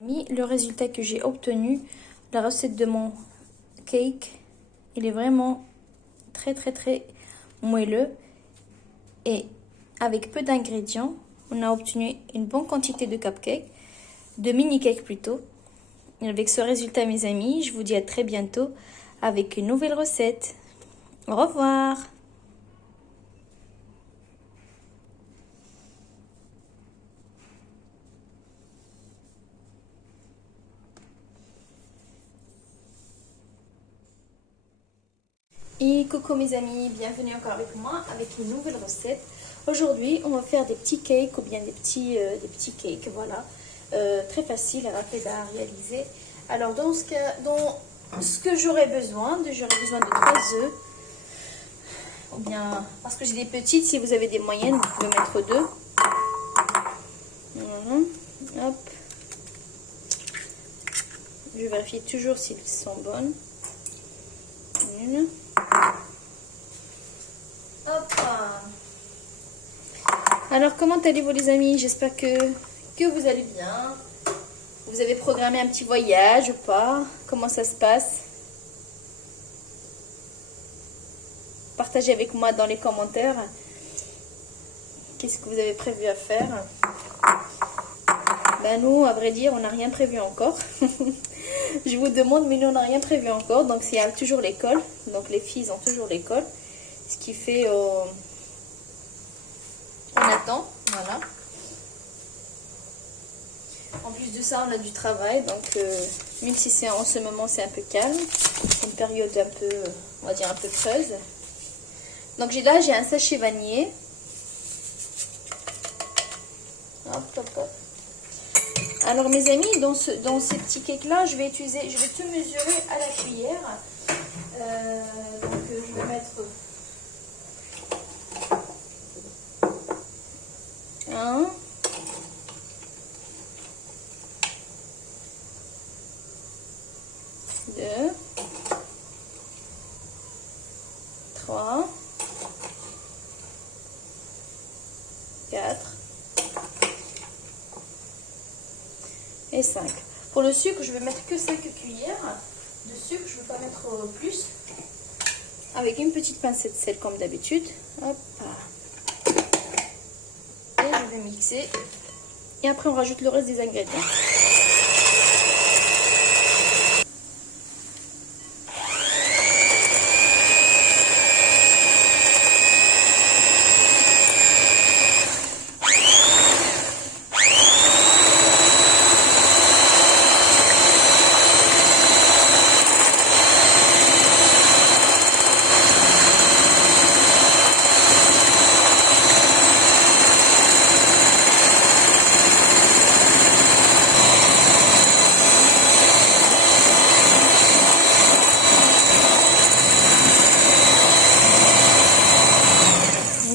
Le résultat que j'ai obtenu, la recette de mon cake, il est vraiment très moelleux et avec peu d'ingrédients, on a obtenu une bonne quantité de cupcakes, de mini cakes plutôt. Et avec ce résultat, mes amis, je vous dis à très bientôt avec une nouvelle recette. Au revoir. Et coucou mes amis, bienvenue encore avec moi avec une nouvelle recette. Aujourd'hui, on va faire des petits cakes ou bien des petits cakes, voilà. Très facile et rapide à réaliser. Alors dans ce que j'aurais besoin de 3 œufs. Ou bien, parce que j'ai des petites, si vous avez des moyennes, vous pouvez mettre 2. Voilà. Hop. Je vérifie toujours s'ils sont bonnes. Une. Hop. Alors, comment allez-vous les amis? J'espère que vous allez bien. Vous avez programmé un petit voyage ou pas? Comment ça se passe? Partagez avec moi dans les commentaires. Qu'est-ce que vous avez prévu à faire? Ben nous, à vrai dire, on n'a rien prévu encore. Je vous demande, mais nous, on n'a rien prévu encore. Donc, il y a toujours l'école. Donc, les filles ont toujours l'école. Ce qui fait... on attend. Voilà. En plus de ça, on a du travail. Donc, même si c'est en ce moment, c'est un peu calme. C'est une période un peu, on va dire, un peu creuse. Donc, j'ai un sachet vanillé. Hop, hop, hop. Alors mes amis, dans ces petits cakes là, je vais tout mesurer à la cuillère. Donc je vais mettre 1, 2, 3, 4 et 5. Pour le sucre, je vais mettre que 5 cuillères de sucre, je ne vais pas mettre plus. Avec une petite pincée de sel comme d'habitude. Hop. Et je vais mixer. Et après, on rajoute le reste des ingrédients.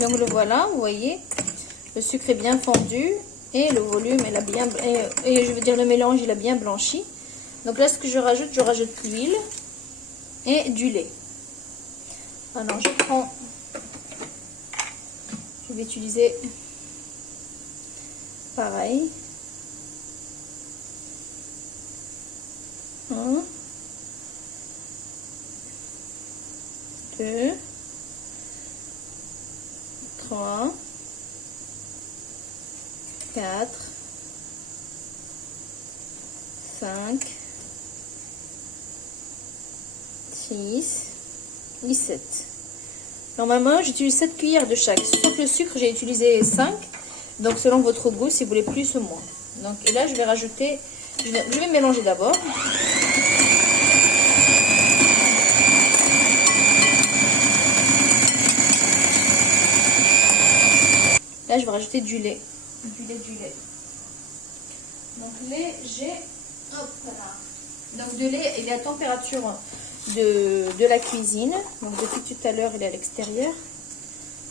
Donc le voilà, vous voyez, le sucre est bien fondu et le volume, il a bien, et je veux dire le mélange, il a bien blanchi. Donc là, ce que je rajoute l'huile et du lait. Alors je vais utiliser pareil. 1, 2, 3, 4, 5, 6 et 7. Normalement, j'utilise 7 cuillères de chaque. Sauf le sucre, j'ai utilisé 5. Donc, selon votre goût, si vous voulez plus ou moins. Donc, et là, je vais rajouter... Je vais mélanger d'abord. Là, je vais rajouter du lait. Du lait. Donc, léger. Hop là. Donc, de lait, il est à température de la cuisine. Donc, depuis tout à l'heure, il est à l'extérieur.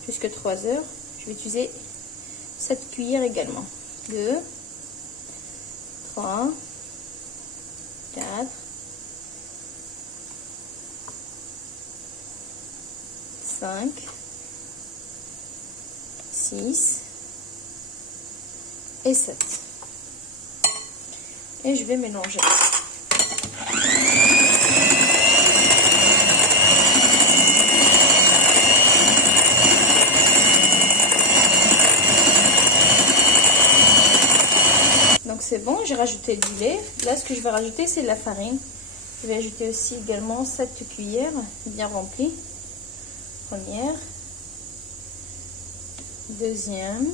Jusque 3 heures. Je vais utiliser 7 cuillères également. 2, 3, 4, 5, 6 et 7. Et je vais mélanger. Donc c'est bon, j'ai rajouté du lait. Là, ce que je vais rajouter, c'est de la farine. Je vais ajouter aussi également 7 cuillères bien remplies. Première. Deuxième.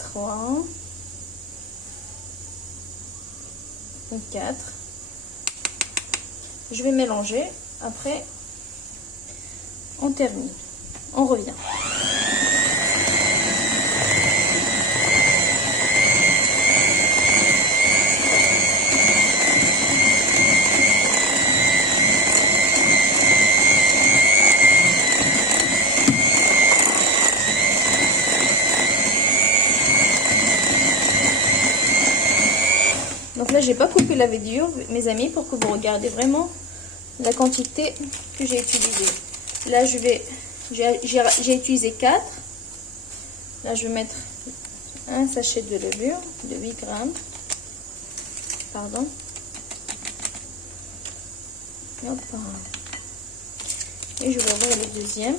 3. 4. Je vais mélanger. Après, on termine. On revient. Donc là, j'ai pas coupé la vidéo, mes amis, pour que vous regardiez vraiment la quantité que j'ai utilisée. Là, j'ai utilisé 4. Là, je vais mettre un sachet de levure de 8 grammes. Pardon. Hop. Et je vais ouvrir le deuxième.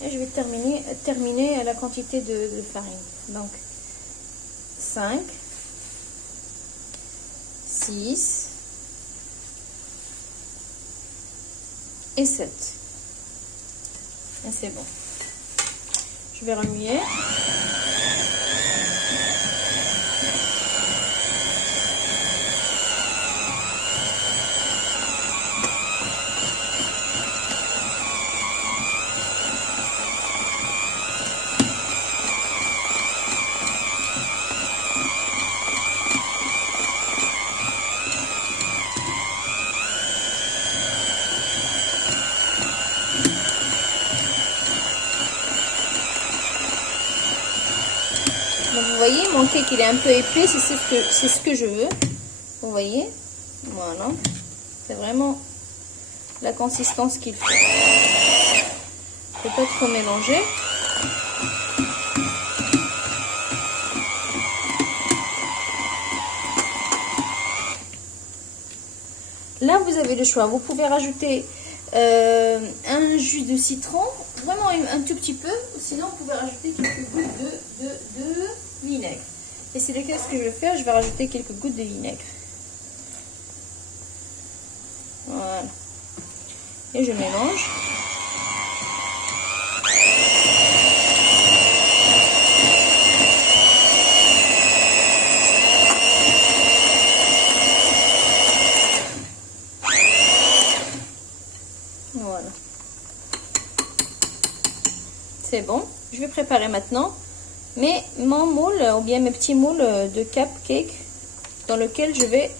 Et je vais terminer à la quantité de farine. Donc, 5, 6 et 7. Et c'est bon. Je vais remuer. Donc vous voyez, mon cake il est un peu épais, c'est ce que je veux. Vous voyez, voilà, c'est vraiment la consistance qu'il faut. Il ne faut pas trop mélanger. Là, vous avez le choix. Vous pouvez rajouter un jus de citron, vraiment un tout petit peu. Sinon, vous pouvez rajouter quelques gouttes de vinaigre. Et c'est lequel ce que je vais faire. Je vais rajouter quelques gouttes de vinaigre. Voilà. Et je mélange. Voilà. C'est bon. Je vais préparer maintenant mon moule ou bien mes petits moules de cupcake dans lequel je vais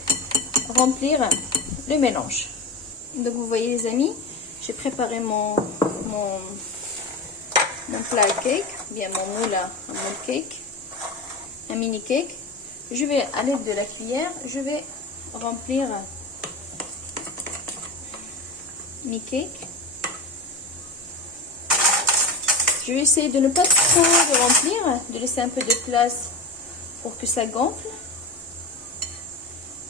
remplir le mélange. Donc vous voyez les amis, j'ai préparé mon plat à cake, bien mon moule un moule cake, un mini cake. Je vais à l'aide de la cuillère, je vais remplir mes cakes. Je vais essayer de ne pas trop le remplir, de laisser un peu de place pour que ça gonfle.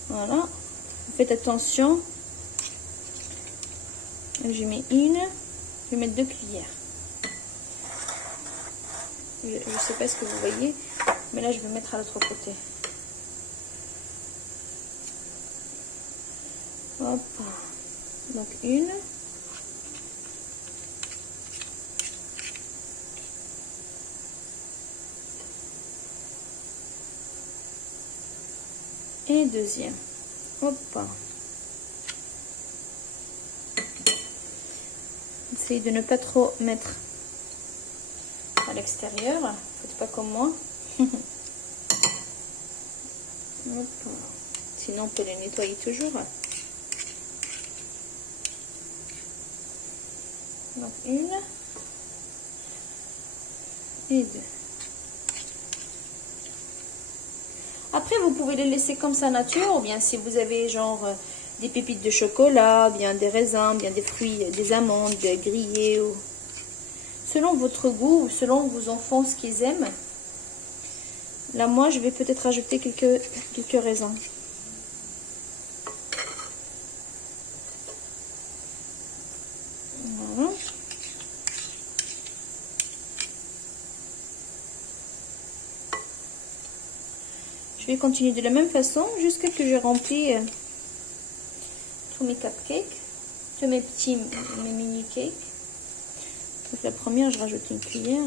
Voilà. Vous faites attention. Je mets une, je vais mettre 2 cuillères. Je ne sais pas ce que vous voyez, mais là je vais mettre à l'autre côté. Hop. Donc une. Et deuxième. Hop. Essayez de ne pas trop mettre à l'extérieur. Faites pas comme moi. Hop. Sinon, on peut les nettoyer toujours. Donc une et deux. Après, vous pouvez les laisser comme ça nature, ou bien si vous avez genre des pépites de chocolat, bien des raisins, bien des fruits, des amandes grillées, ou selon votre goût ou selon vos enfants ce qu'ils aiment. Là, moi, je vais peut-être ajouter quelques raisins. Voilà. Je vais continuer de la même façon jusqu'à ce que je remplis tous mes cupcakes, tous mes mini cakes. Donc la première, je rajoute une cuillère.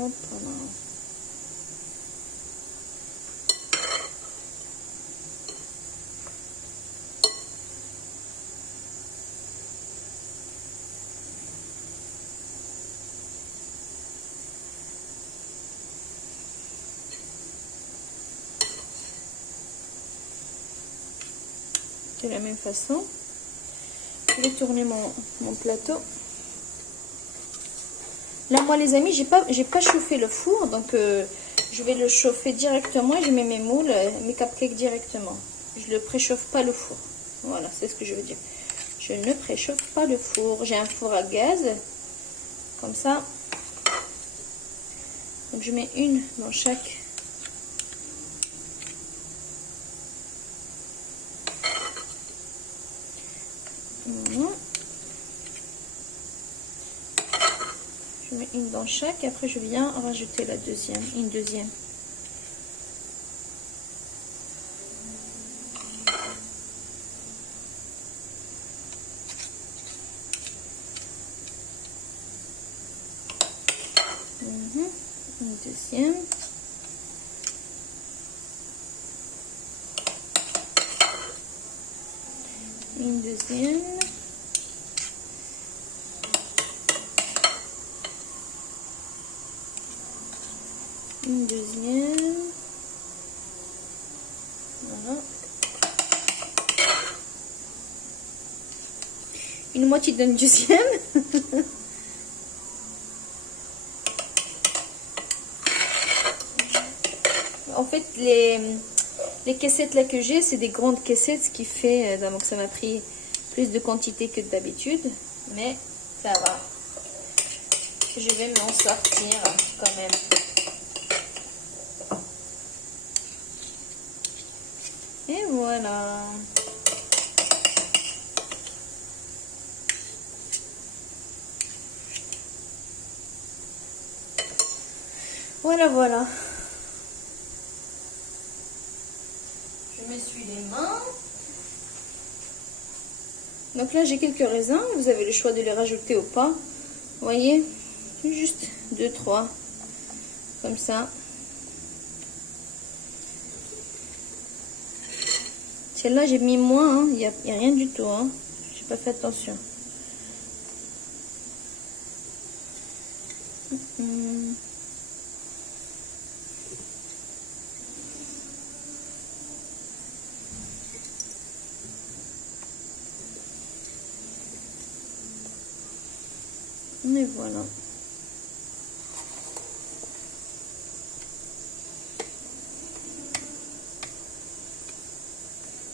Hop là. De la même façon, je vais tourner mon plateau. Là, moi, les amis, j'ai pas chauffé le four, donc je vais le chauffer directement et je mets mes moules, mes cupcakes directement. Je ne préchauffe pas le four. Voilà, c'est ce que je veux dire. Je ne préchauffe pas le four. J'ai un four à gaz, comme ça. Donc, je mets une dans chaque. Voilà. Je mets une dans chaque, et après je viens rajouter la deuxième, une deuxième. Une deuxième. Une deuxième. Une deuxième. Voilà. Une moitié d'une deuxième. En fait, les caissettes là que j'ai, c'est des grandes caissettes, ce qui fait, donc ça m'a pris plus de quantité que d'habitude, mais ça va. Je vais m'en sortir quand même. Et voilà. Voilà. Je m'essuie les mains. Donc là, j'ai quelques raisins. Vous avez le choix de les rajouter ou pas. Vous voyez, juste 2-3. Comme ça. Celle-là, j'ai mis moins. Il n'y a rien du tout. J'ai pas fait attention. Et voilà.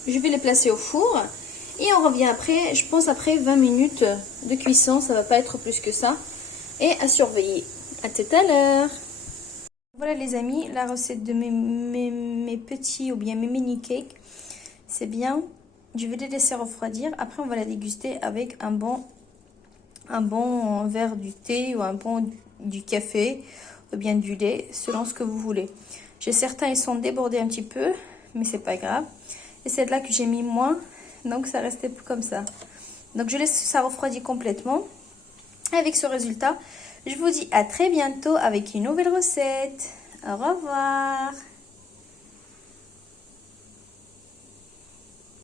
Je vais les placer au four et on revient après, je pense après 20 minutes de cuisson, ça va pas être plus que ça. Et à surveiller. À tout à l'heure. Voilà les amis, la recette de mes petits ou bien mes mini cakes. C'est bien. Je vais les laisser refroidir. Après on va la déguster avec un bon verre du thé ou un bon du café ou bien du lait, selon ce que vous voulez. J'ai certains, ils sont débordés un petit peu, mais c'est pas grave. Et c'est là que j'ai mis moins, donc ça restait comme ça. Donc je laisse ça refroidir complètement. Avec ce résultat, je vous dis à très bientôt avec une nouvelle recette. Au revoir.